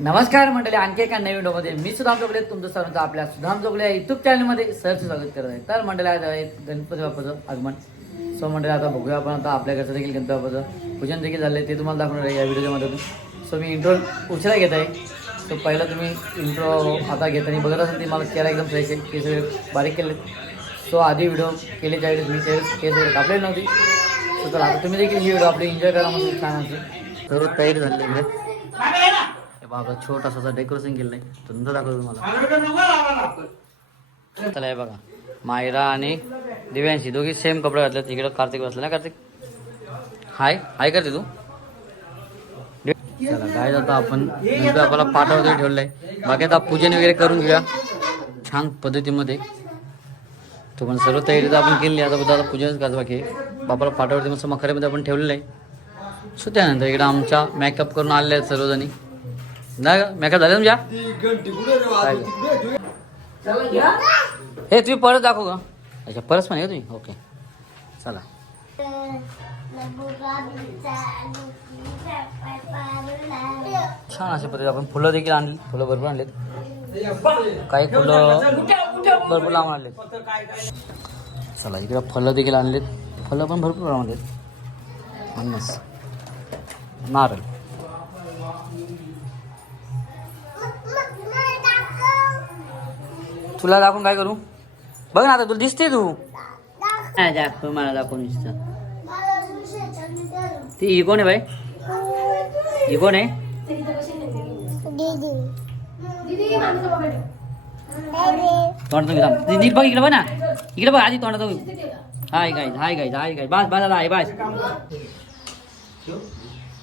नमस्कार मंडळी आणखी एका नवीन व्हिडिओमध्ये मी सुधाम जोगले तुमचं सर्वांचं आपल्या सुधाम जोगले युट्यूब चॅनलमध्ये सहर्ष स्वागत करत आहे. तर मंडळी आज आहे गणपती बाप्पाचं आगमन. सो मंडळी आता बघूया आपण आता आपल्या घरचं देखील गणपती बाप्पाचं पूजन देखील झालं आहे ते तुम्हाला दाखवणार आहे या व्हिडिओच्या मदतीतून सो मी इंट्रो उशिरा घेत आहे. सो पहिला तुम्ही इंट्रो आता घेताना बघत असाल ती मला केला एकदम फ्रेश आहे. केस वगैरे बारीक केले सो आधी व्हिडिओ केले त्यावेळेस मी त्यावेळेस केस वगैरे कापले नव्हती. सो तर आता तुम्ही देखील ही व्हिडिओ आपली एन्जॉय करा म्हणून छान असे. सर्व तयारी झाली इकडे हे बघा छोटासा डेकोरेशन केलं नाही तुमचं दाखवतो मला चला हे बघा. मायरा आणि दिव्यांशी दोघी सेम कपडे घातले तिकडे कार्तिक बसला ना कार्तिक? हाय हाय करते तू? चला काय आता आपण नंतर आपल्याला पाठावरती ठेवलंय. बाकी आता पूजन वगैरे करून घेऊया. छान पद्धतीमध्ये. तो पण सर्व तयारी तर आपण केली आता बघा आता पूजनच करायचं बाकी बापाला पाठावरती मस्त मखऱ्यामध्ये आपण ठेवलेलं आहे. सो त्यानंतर इकडं आमच्या मेकअप करून आलेले आहेत सर्वजणी. नाही का? मेकअप झाले तुमच्या? हे तुम्ही परत दाखव का? अच्छा परत पण तुम्ही? ओके चला. छान अशा पद्धतीने आपण फुलं देखील आणली. फुलं भरपूर आणलेत. काही फुलं भरपूर लावून आणलेत. चला इकडं फळं देखील आणलेत. फळं पण भरपूर आणलेत म्हणूनच नारळ. तुला दाखवून काय करू? बघ ना आता तुला दिसते तू. नाही दाखव मला दाखवून दिसत. ती ही कोण आहे बाई? ही कोण आहे? तोंड तुम्ही थांब. नीट बघ इकडे बघ ना. इकडे बघ आधी तोंड तुम्ही hi guys hi guys hi guys बस बस हाय बस.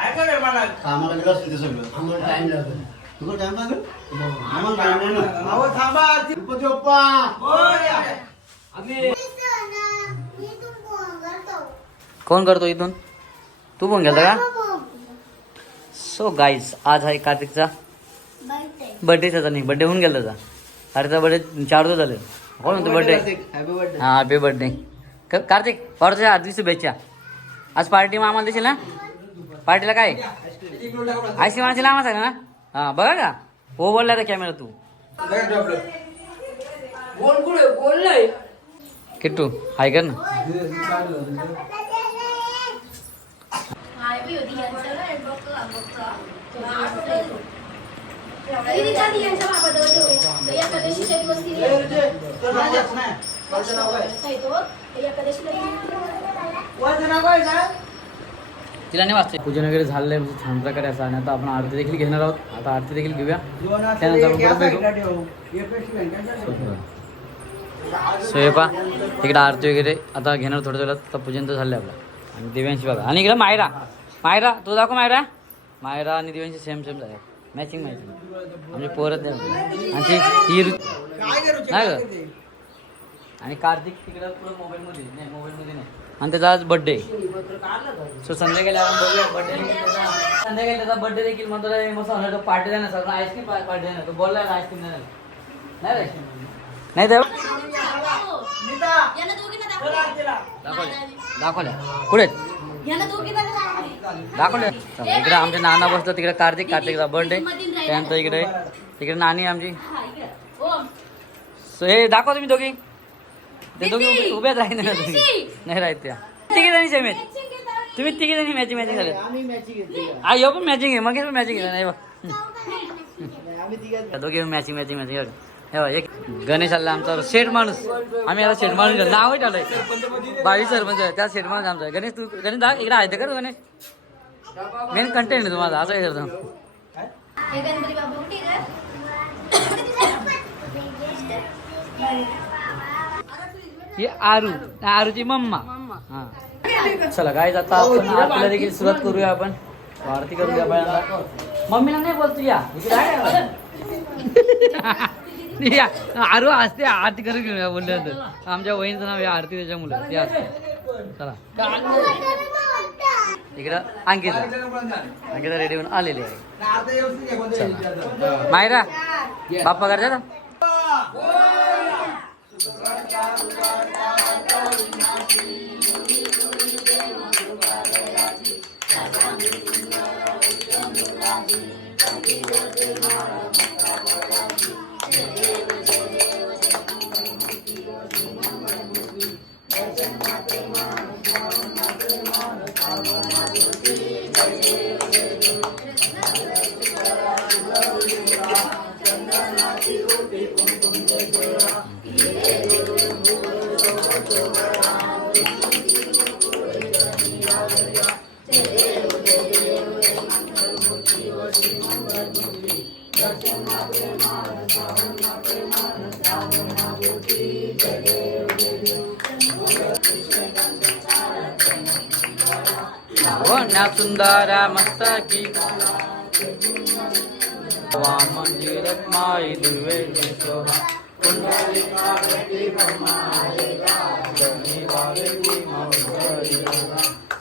कामाला गेलं असेल ते सगळं. आम्हाला टाइम लागेल तुला टाइम लागेल? आम्हाला टाइम नाही ना. अहो थांबा. तिरुपती कोण करतो इथून? तू पण गेलता का? सो गाईज आज आहे कार्तिकचा बर्थडे त्याचा नाही बर्थडे होऊन गेला त्याचा कार्तिकचा बर्थडे चार दिवस झाले. कोण म्हणतो बर्थडे हॅपी बर्थडे हा हॅपी बर्थडे कार्तिक वाढच्या आठ दिवस शुभेच्छा. आज पार्टी मग आम्हाला देशील ना? पार्टीला काय? आयसी माणसाला आम्हाला सांगा ना. हा बघा का. हो बोलला रे कॅमेरा तू? किट्टू हाय कर ना. तिला नाही वाचते पूजन वगैरे झालेलं आहे म्हणजे छान प्रकारे असं आणि आता आपण आरती देखील घेणार आहोत. आता आरती देखील घेऊया. त्यानंतर सोयपा इकडे आरती वगैरे आता घेणार थोड्या वेळात आता पूजन तर झालं आपलं. आणि दिव्यांशी बघा. आणि इकडे मायरा. मायरा तू दाखव मायरा. मायरा आणि दिव्यांशी सेम सेम झाले मॅचिंग मॅचिंग म्हणजे पोरत नाही आणि ती ही नाही आणि कार्तिक तिकडे पुढे मोबाईलमध्ये नाही मोबाईलमध्ये नाही. आणि त्याचा आज बर्थडे सो संध्याकाळी आपण बघूया बर्थडे संध्याकाळी त्याचा बर्थडे देखील म्हणतो मस्त होणार पार्टी देणार सर आईस्क्रीम पार्टी देणार. तो बोलला आईस्क्रीम देणार. नाही रे नाही तर? दाखवले. दाखवले. पुढे दाखवले. चला, इकडे आमचे नाना बसलं तिकडे कार्तिक कार्तिकचा बर्थडे त्यानंतर इकडे तिकडे नानी आमची. सो हे दाखवा तुम्ही दोघी. ते दोघी उभे- उभ्याच राहिले ना दोघी नाही राहत त्या तिघी जणी सेम आहेत तुम्ही तिघी जणी मॅचिंग मॅचिंग झाले आम्ही मॅचिंग घेतली आ यो पण मॅचिंग आहे मग पण मॅचिंग आहे नाही बघ आम्ही तिघात त्या दोघी मॅचिंग मॅचिंग मॅचिंग हे बघ, एक गणेश आला आमचा शेठ माणूस। आम्ही याला शेठ माणूस घेतलं. नावच आलंय बावीस सरपंच त्या शेठ माणूस आमचा गणेश तू गणेश दा इकडे आहे का गणेश. मेन कंटेंट आहे तुम्हाला असं आहे सर गणपती बाबा कुठे ही आरू आरूची मम्मा. हा. चला काय आता आपण देखील सुरुवात करूया आपण. आरती करूया पहिल्यांदा मम्मीला नाही बोलतो या. इकडे या, आरू असते आरती करून घेऊया बोलले तर आमच्या वहिनीचं नाव आहे आरती त्याच्या मुलं ते असते चला. इकडं अंकिता. अंकिता रेडी होऊन आलेली आहे. चला. मायरा बाप्पा करते 不管脚步多大都一样去 भवना सुन्दरा मस्तकी वामञ्जिरत्मायि दुवे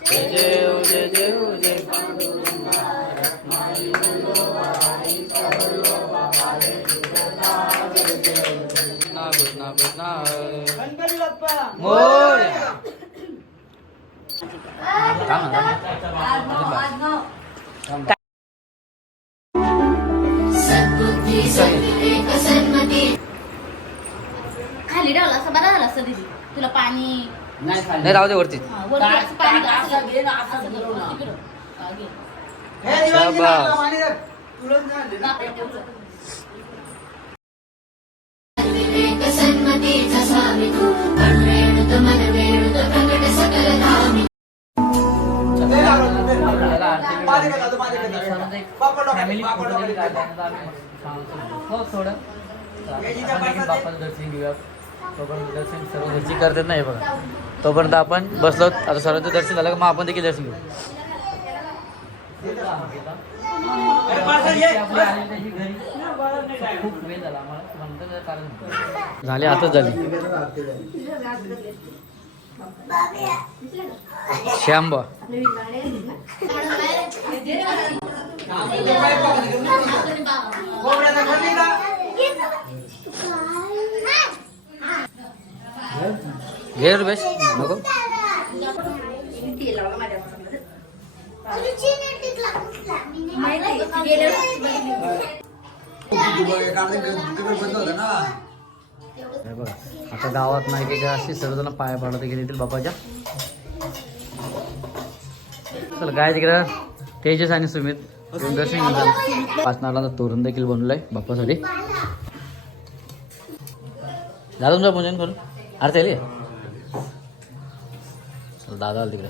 जय जय जय जय जय रत्मायि खाली डावला असं बरा झाला असं दीदी. तुला पाणी. नाही राहू दे वरती. हा, वरती असं पाणी का- असं घे ना, असं घे, वरती फिरव. हा, घे. विवेक सन्मतीचा स्वामी तू अणवेणुत मनवेणुत प्रकट सकल धामी दर्शन घेऊया तोपर्यंत दर्शन सर्व घरची करतात नाही बघा तोपर्यंत आपण बसलो आता सर्वांचं दर्शन झालं का मग आपण देखील दर्शन घेऊ खूप वेळ झाला झाले आता झाली. श्याम घे रे बेस नको. हे बघा आता गावात नाही की अशी सर्वजण पाया पाडत गेले बाबाच्या चल काय तिकडं. तेजस आणि सुमित दर्शन घेऊन पाच तोरण देखील बनवलंय बाप्पासाठी. दादा तुमचं पूजन करून? अरे चालेल चल दादा आलं तिकडे.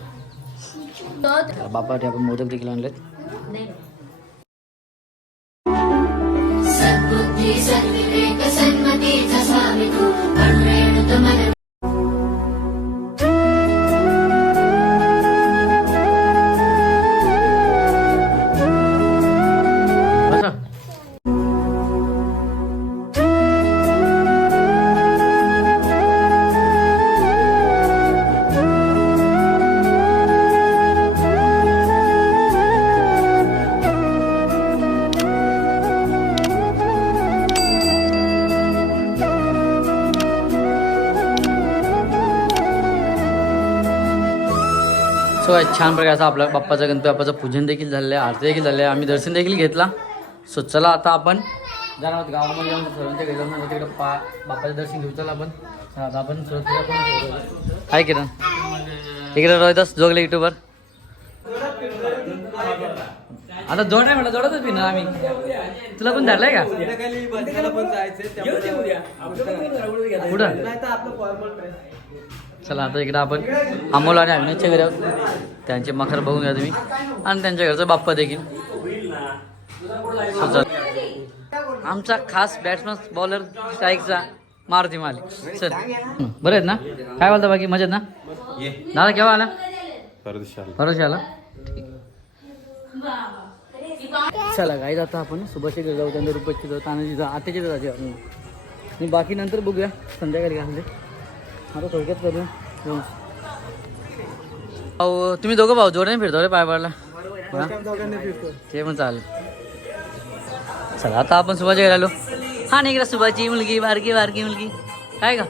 बापासाठी आपण मोदक देखील आणलेत. सन्विवेकसन्मते च स्वामिनो आज छान प्रकारचं आपलं बाप्पाचं गणपती बाप्पाचं पूजन देखील झालेलं आहे आरती देखील झालेलं आहे. आम्ही दर्शन देखील घेतला. सो चला आता आपण जाणार आहोत गावामध्ये जाऊन. सर्वांच्या घरी जाऊन तिकडे पा बाप्पाचं दर्शन घेऊ. चला आपण. आता आपण हाय किरण. इकडे रोहिदास जोगले युट्यूबर आता जोड नाही म्हणलं जोडतच पिणार आम्ही. तुला पण धरलाय का? कुठं? चला आता इकडं आपण अमोल आणि अविनाशच्या घरी आहोत. त्यांचे मखर बघून घ्या तुम्ही. आणि त्यांच्या घरचा बाप्पा देखील. आमचा खास बॅट्समन बॉलर स्ट्राईकचा मारुती मालिक. सर बरं आहेत ना? काय बोलता बाकी? मजेत ना? दादा केव्हा आला? परवा आला चला काय आता आपण सुभाषच्या जाऊ त्यांना रुपये जाऊ तानाजी जाऊ आत्याची जाऊ. बाकी नंतर बघूया. संध्याकाळी घालते आता थोडक्यात करूया. जाऊ. अहो तुम्ही दोघं भाऊ जोड्याने फिरतो रे पाय पडला हा? ते पण चालेल. चला आता आपण सुभाषच्या घरी आलो. हा नाही इकडे सुभाची मुलगी बारकी बारकी मुलगी. काय का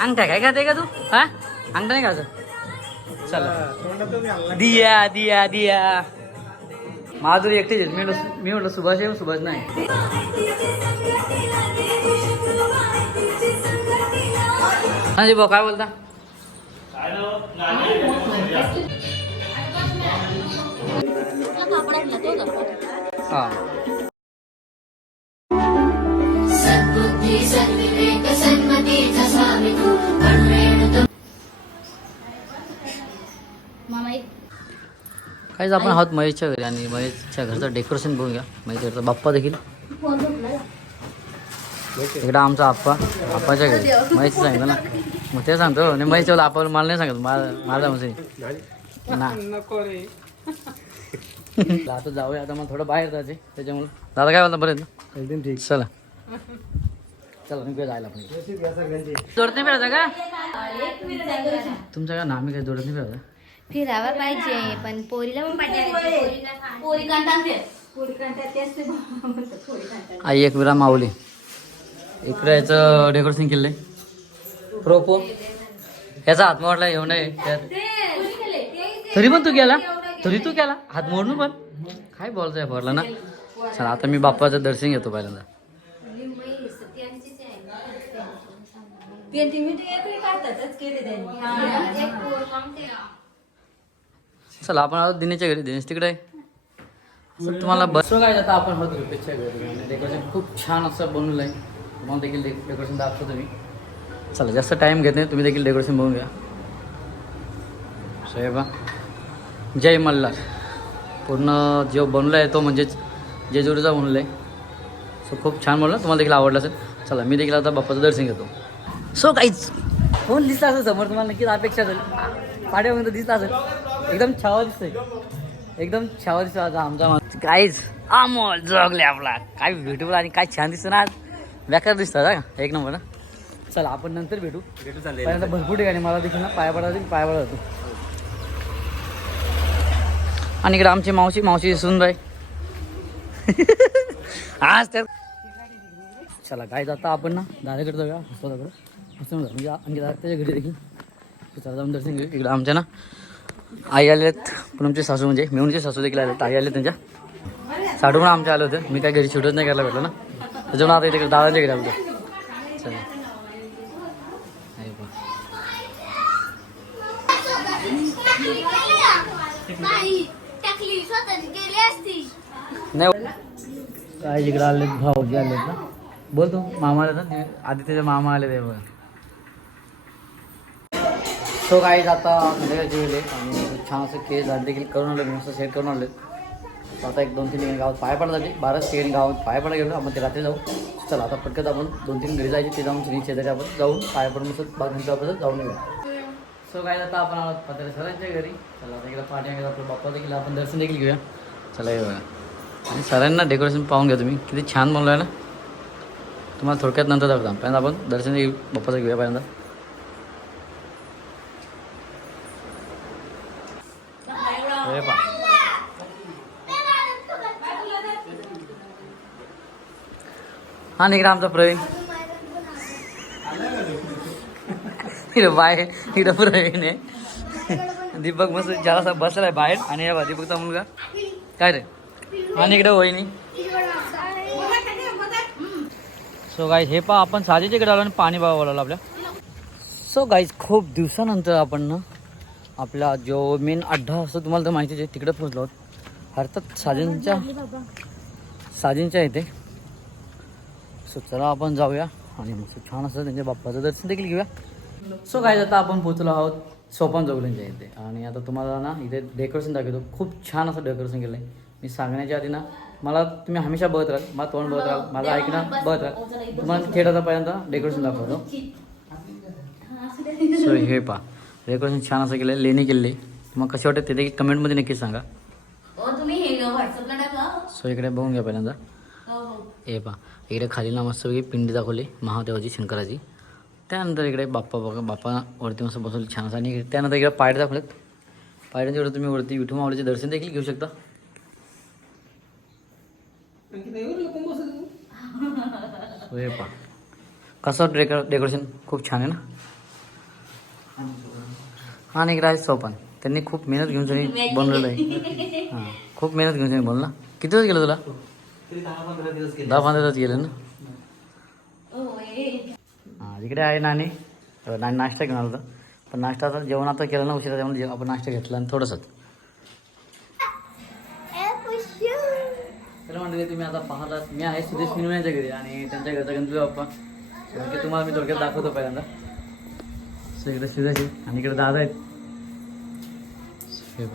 अंगठा काय खाते का तू? हा? अंगठा नाही खायचं चला. दिया दिया दिया. माधुरी एकटीच. मी म्हटलं मी म्हटलं सुभाष आहे सुभाष नाही. हा भाऊ काय बोलता? हा. काहीच आपण आहोत महेशच्या घरी आणि महेशच्या घरचं डेकोरेशन बघून घ्या. महेशच्या घरचा बाप्पा देखील. इकडं आमचा आप्पा आप्पाच्या घरी. महेश सांगतो ना. मग ते सांगतो आणि महेश आपण मला नाही सांगत मला माझा म्हणजे ना. आता जाऊया आता मला थोडं बाहेर जायचे त्याच्यामुळे. दादा काय बोलता बरं ना? एकदम ठीक. चला. चला निघूया जायला आपण. जोडत नाही फिरायचं का? तुमचं काय नामी काय जोडत नाही फिरावं पाहिजे पण पोरीला पण पाहिजे. आई एक विरा माऊली. इकडे याचं डेकोरेशन केलंय. प्रोपो याचा हात मोडला येऊ नये. त्यात तरी पण तू केला. तरी तू केला. हात मोडून पण. काय बोलतोय भरला ना. चला आता मी बाप्पाचं दर्शन घेतो पहिल्यांदा. चला आपण आता दिनेशच्या घरी. दिनेश तिकडे आहे. तुम्हाला बस काय आता आपण होत रुपेशच्या घरी डेकोरेशन खूप छान असं बनवलं आहे तुम्हाला देखील डेकोरेशन दाखवतो तुम्ही. चला जास्त टाईम घेत नाही. तुम्ही देखील डेकोरेशन बघून घ्या. साहेबा जय मल्हार. पूर्ण जो बनवला आहे तो म्हणजेच जेजुरीचा बनवला आहे. सो खूप छान बनवलं. तुम्हाला देखील आवडलं असेल. चला मी देखील आता बाप्पाचं दर्शन घेतो. सो काहीच फोन दिसला असेल समोर तुम्हाला नक्कीच अपेक्षा असेल. पाड्यापर्यंत दिसला असेल. एकदम छावा दिसतोय. एकदम छावा दिसतो आता आमचा माणूस. काहीच अमोल जगले आपला. काय ब्युटिफुल आणि काय छान दिसतं ना आज. बेकार दिसतं ना एक नंबर ना चला आपण नंतर भेटू. भेटू चालेल. पहिल्यांदा भरपूर ठिकाणी मला देखील ना पाया पडा पाया पडा होतो. आणि इकडे आमची मावशी मावशी सुनबाई आज तर चला काय आता आपण ना दादाकडे जाऊया जाऊ म्हणजे आणखी दादा त्याच्या घरी देखील. चला जाऊन दर्शन घेऊ इकडे आमच्या ना आई आलेत. पूनमचे सासू म्हणजे मेहुणचे सासू देखील आले आई आले त्यांच्या. साडू पण आमच्या आले होते. मी काय घरी शूटच नाही करायला भेटलं ना. अजून आता इकडे दादाच्या इकडे आमचं चला. काय इकडे आले भाऊजी आले ना? बोलतो मामा आले ना? आधी त्याचे मामा आले ते बघा. तो काही आता संध्याकाळी जेवले आणि छान असं केस देखील करून आले मी मस्त सेट करून आले आता एक दोन तीन ठिकाणी गावात पाय पडा झाले बाराच ठिकाणी गावात पाय पडा गेलो. आपण ते रात्री जाऊ. चला आता पटकन आपण दोन तीन घरी जायचे. ते जाऊन तिन्ही शेजारी आपण जाऊन पाय पडून मस्त बागेच्या आपण जाऊन येऊ सो काय आता आपण आलो पत्रे सरांच्या घरी. चला आता एकदा पाठी गेला आपलं बाप्पा देखील आपण दर्शन देखील घेऊया. चला येऊया आणि सरांना डेकोरेशन पाहून घ्या तुम्ही. किती छान बनलं आहे ना. तुम्हाला थोडक्यात नंतर दाखवता. पहिल्यांदा आपण दर्शन बाप्पाचं घेऊया पहिल्यांदा हे पहा. हा इकडे आमचा प्रवीण. इकडे बाहेर इकडे प्रवीण आहे. दीपक मस्त जरासा बसलाय बाहेर. आणि हे बा दीपकचा मुलगा. काय रे? आणि इकडे वहिनी. सो गाईज हे पहा आपण साजेच इकडे आलो आणि पाणी बाबा बोलावलं आपल्या. सो गाईज खूप दिवसानंतर आपण ना आपला जो मेन अड्डा असतो तुम्हाला तर माहितीच आहे तिकडे पोहोचलो आहोत. अर्थात साजेंच्या साजेंच्या इथे सो चला आपण जाऊया आणि मस्त छान असं त्यांच्या बाप्पाचं दर्शन देखील घेऊया. सो काय आता आपण पोचलो आहोत सोपान जोगल्यांच्या इथे. आणि आता तुम्हाला ना इथे डेकोरेशन दाखवतो. खूप छान असं डेकोरेशन केलं आहे मी सांगण्याच्या आधी ना मला तुम्ही हमेशा बघत राहाल. मला तोंड बघत राहाल. मला ऐकणं बघत राहाल. तुम्हाला थेट पहिल्यांदा डेकोरेशन दाखवतो. सो हे पा डेकोरेशन छान असं केलं लेणी केलेली. तुम्हाला कसे वाटते ते देखील कमेंटमध्ये नक्की सांगा. हो तुम्ही हे सो इकडे बघून घ्या पहिल्यांदा. हो हो. हे पा इकडे खाली ना मस्तपैकी पिंडी दाखवली महादेवाची शंकराची. त्यानंतर इकडे बाप्पा बघा बाप्पा वरती मस्त बसवले छान असं. आणि त्यानंतर इकडे पायऱ्या दाखवलेत पायऱ्यांच्या इकडे तुम्ही वरती विठू मावळीचे दर्शन देखील घेऊ शकता. पा कसं डेको डेकोरेशन? खूप छान आहे ना? आणि इकडे आहे सोपान त्यांनी खूप मेहनत घेऊन सनी बनवलेलं आहे. हां खूप मेहनत घेऊन सनी ना? किती वेळ गेलं तुला? दहा पंधरा दिवस गेले. ना? हां इकडे आहे नाणी तर नाणी नाश्ता घेऊन आला होता पण नाश्ता आता जेवण आता केलं ना उशिरा त्यामुळे आपण नाश्ता घेतला आणि थोडंसंच तर तुम्ही आता पाहलात. मी आहे सुदेश मिनवण्याच्या घरी आणि त्यांच्या घरचा गणपती बाप्पा. तुम्हाला मी थोडक्यात दाखवतो पहिल्यांदा. सो इकडे सुदेश आणि इकडे दादा आहेत. हे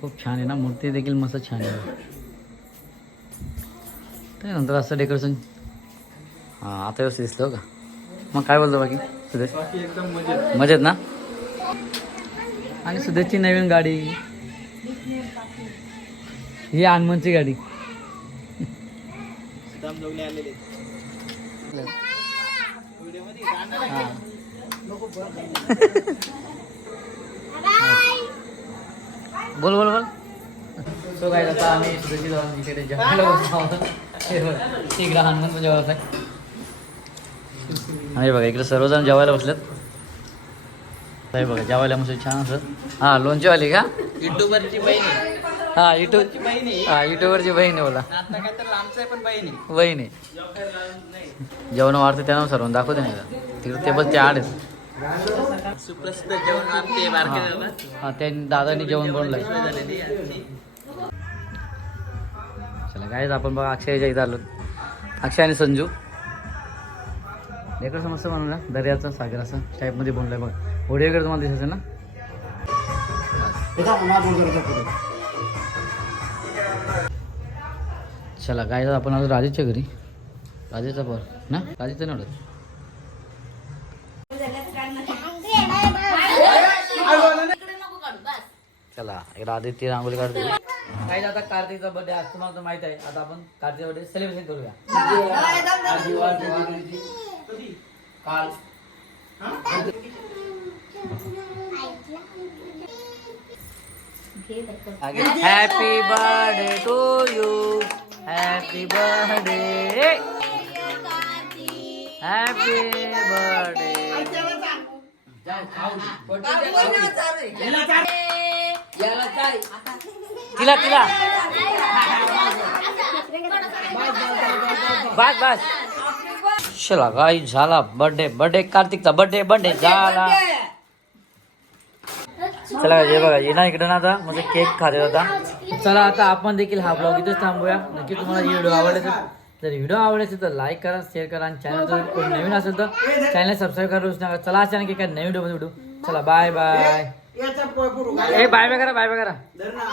खूप छान आहे ना? मूर्ती देखील मस्त छान आहे. त्यानंतर असं डेकोरेशन हां आता व्यवस्थित दिसलं हो का मग काय बोलतो बाकी? सुदेश? मजेत. ना? आणि सुदेशची नवीन गाडी. ही हनुमानची गाडी. बोल बोल बोल. सो काय आता आम्ही सुरक्षित जाऊन इकडे जेवायला बसलो आहोत. बघ, इकडे हनुमान पण आहे. आणि बघा इकडे सर्वजण जेवायला बसलेत. हे बघा जेवायला मस्त छान असं. हा लोणचीवाली का? युट्यूबरची बहीण. हा युट्यूब बहीण. हा युट्यूबवरची बहीण आहे बोला बहीण. आहे जेवण वाढते त्यांना सर्वांना दाखवते नाही का तिकडे ते बस ते आड आहेत. सुप्रसिद्ध जेवण हा. हा त्यांनी दादानी जेवण आजची. चला काय आपण बघा अक्षयच्या इथं आलो अक्षय आणि संजू. लेकर मस्त ना दर्याचं सागराचं टाईपमध्ये बनलंय बघ. होडी वगैरे तुम्हाला दिसायचं ना? चला काय आपण आज राजेशच्या घरी. राजेचा पर ना? राजेचं नाही आवडत. चला इकडे आदित्य रांगोळी काढतो काही आता कार्तिकचा बर्थडे आज तुम्हाला तर माहीत आहे. आता आपण कार्तिकचा बर्थडे सेलिब्रेशन करूया. आजी. काल happy birthday to you happy birthday happy birthday तिला तिला. बस बस. चला गाई झाला. बर्थडे बर्थडे कार्तिकचा बर्थडे बर्थडे झाला. चला हे बघा ये ना इकडे ना आता. म्हणजे केक खाते होता चला आता आपण देखील हा ब्लॉग इथेच थांबूया. नक्की तुम्हाला ही व्हिडिओ आवडले तर जर व्हिडिओ आवडले असेल तर लाईक करा शेअर करा आणि चॅनल जर कोणी नवीन असेल तर चॅनल सबस्क्राईब करा विसरू नका. चला अचानक की काय नवीन व्हिडिओ भेटू चला बाय बाय याचा पुरू ए बाय बाय करा बाय बाय करा धर ना